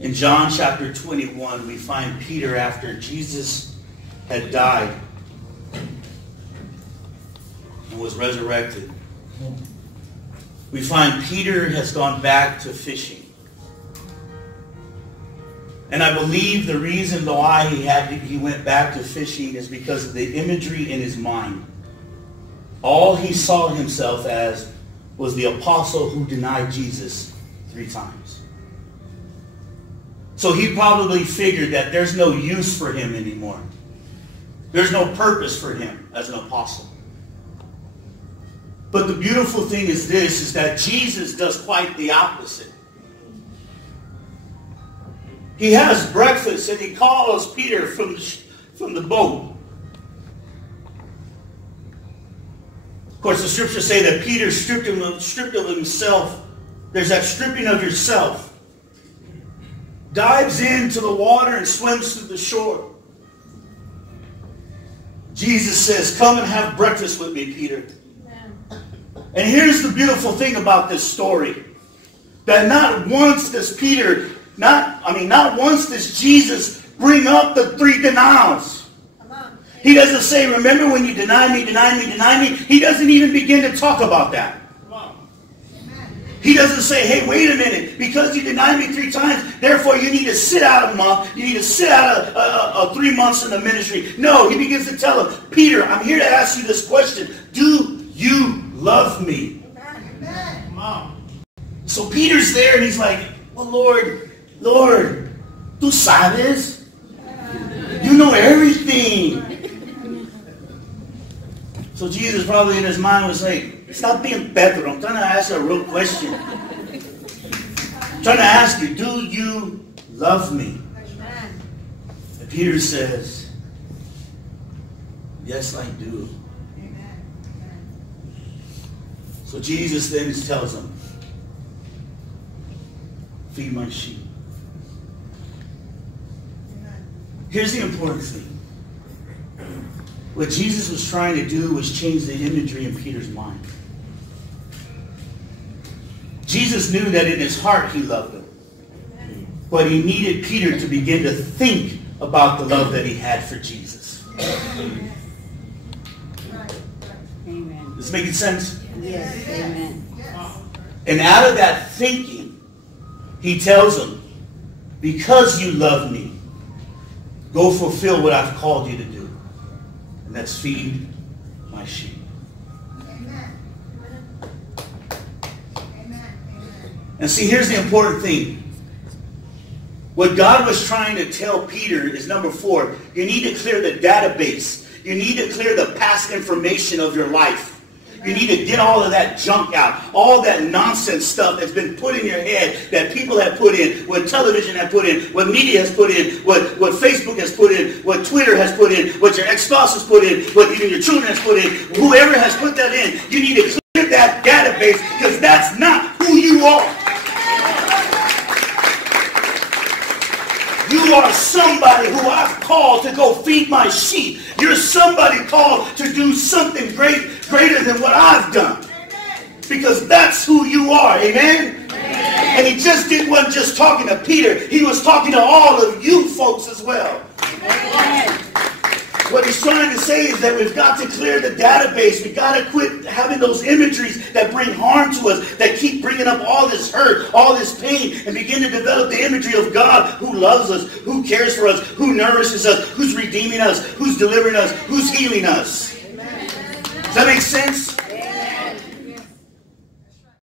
In John chapter 21, we find Peter after Jesus had died and was resurrected. We find Peter has gone back to fishing. And I believe the reason why he went back to fishing is because of the imagery in his mind. All he saw himself as was the apostle who denied Jesus 3 times. So he probably figured that there's no use for him anymore. There's no purpose for him as an apostle. But the beautiful thing is this, is that Jesus does quite the opposite. He has breakfast and he calls Peter from the boat. Of course, the scriptures say that Peter stripped of himself. There's that stripping of yourself. Dives into the water and swims to the shore. Jesus says, come and have breakfast with me, Peter. Amen. And here's the beautiful thing about this story. That not once does Jesus bring up the 3 denials. He doesn't say, remember when you denied me, denied me, denied me. He doesn't even begin to talk about that. He doesn't say, hey, wait a minute. Because you denied me 3 times, therefore you need to sit out a month. You need to sit out 3 months in the ministry. No, he begins to tell him, Peter, I'm here to ask you this question. Do you love me? Amen. So Peter's there and he's like, well, Lord, tú sabes. You know everything. So Jesus probably in his mind was like, stop being Pedro. I'm trying to ask you a real question. I'm trying to ask you, do you love me? And Peter says, yes, I do. So Jesus then tells him, feed my sheep. Here's the important thing. What Jesus was trying to do was change the imagery in Peter's mind. Jesus knew that in his heart he loved him. But he needed Peter to begin to think about the love that he had for Jesus. Amen. Is this making sense? Yes. Amen. And out of that thinking, he tells him, because you love me, go fulfill what I've called you to do. And that's feed my sheep. Amen. And see, here's the important thing. What God was trying to tell Peter is number 4. You need to clear the database. You need to clear the past information of your life. You need to get all of that junk out. All that nonsense stuff that's been put in your head, that people have put in, what television has put in, what media has put in, what Facebook has put in, what Twitter has put in, what your ex-spouse has put in, what even your children has put in. Whoever has put that in, you need to clear that database because that's not who you are. You are somebody who I've called to go feed my sheep. You're somebody called to do something greater than what I've done. Because that's who you are. Amen? And he wasn't just talking to Peter. He was talking to all of you folks as well. Amen. What he's trying to say is that we've got to clear the database. We've got to quit having those imageries that bring harm to us, that keep bringing up all this hurt, all this pain, and begin to develop the imagery of God who loves us, who cares for us, who nourishes us, who's redeeming us, who's delivering us, who's healing us. Does that make sense?